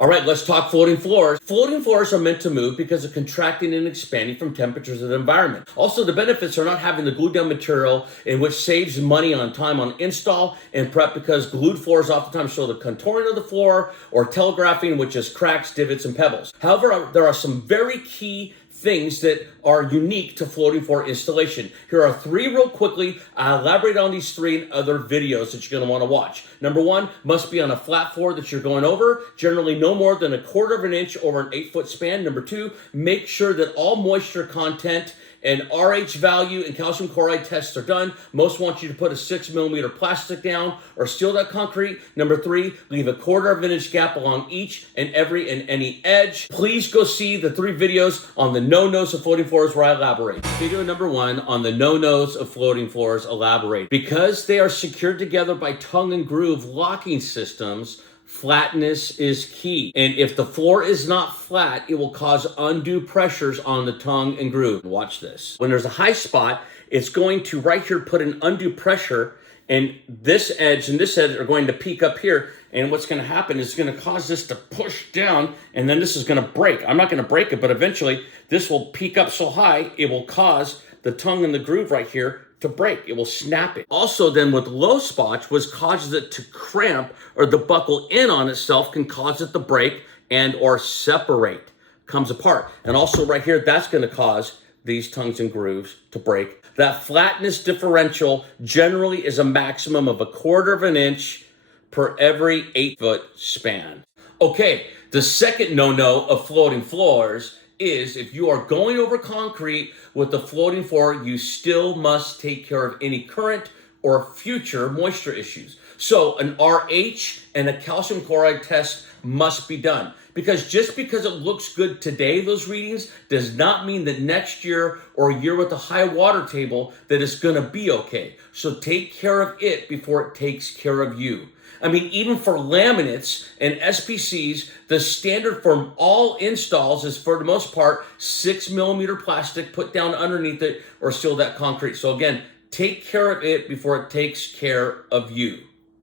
All right, let's talk floating floors. Floating floors are meant to move because of contracting and expanding from temperatures of the environment. Also, the benefits are not having the glued down material, in which saves money on time on install and prep, because glued floors oftentimes show the contouring of the floor, or telegraphing, which is cracks, divots, and pebbles. However, there are some very key things that are unique to floating floor installation. Here are three real quickly. I'll elaborate on these three in other videos that you're going to want to watch. Number one, must be on a flat floor that you're going over, generally no more than 1/4 of an inch over an 8-foot span. Number two, make sure that all moisture content and RH value and calcium chloride tests are done. Most want you to put a 6mm plastic down or steel that concrete. Number three, leave 1/4 of an inch gap along each and every and any edge. Please go see the 3 videos on the no-nos of floating floors where I elaborate. Video number 1 on the no-nos of floating floors, elaborate. Because they are secured together by tongue and groove locking systems, flatness is key. And if the floor is not flat, it will cause undue pressures on the tongue and groove. Watch this. When there's a high spot, it's going to right here put an undue pressure, and this edge and this edge are going to peak up here. And what's going to happen is it's going to cause this to push down, and then this is going to break. I'm not going to break it, but eventually this will peak up so high, it will cause the tongue and the groove right here to break. It will snap it. Also then with low spots, which causes it to cramp or the buckle in on itself, can cause it to break and or separate, comes apart. And also right here, that's going to cause these tongues and grooves to break. That flatness differential generally is a maximum of 1/4 of an inch per every 8-foot span. Okay, the second no-no of floating floors is if you are going over concrete with the floating floor, you still must take care of any current or future moisture issues. So an RH and a calcium chloride test must be done, because just because it looks good today, those readings, does not mean that next year or a year with a high water table that it's going to be okay. So take care of it before it takes care of you. I mean, even for laminates and SPCs, the standard for all installs is, for the most part, 6mm plastic put down underneath it or seal that concrete. So again, take care of it before it takes care of you.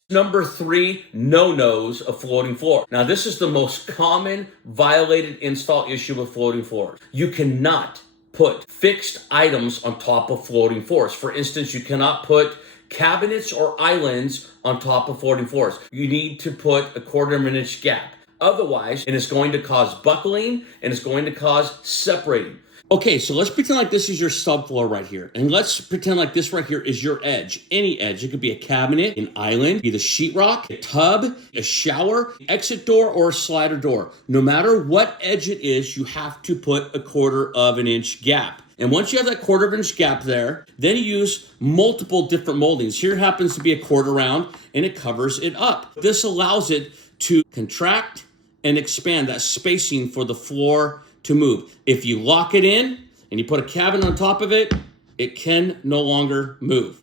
Number 3, no-nos of floating floor. Now, this is the most common violated install issue with floating floors. You cannot put fixed items on top of floating floors. For instance, you cannot put cabinets or islands on top of floating floors. You need to put 1/4 of an inch gap. Otherwise, and it's going to cause buckling and it's going to cause separating. Okay, so let's pretend like this is your subfloor right here. And let's pretend like this right here is your edge. Any edge. It could be a cabinet, an island, be the sheetrock, a tub, a shower, exit door, or a slider door. No matter what edge it is, you have to put 1/4 of an inch gap. And once you have that 1/4 of an inch gap there, then you use multiple different moldings. Here happens to be a 1/4 round, and it covers it up. This allows it to contract and expand, that spacing for the floor to move. If you lock it in and you put a cabinet on top of it, it can no longer move.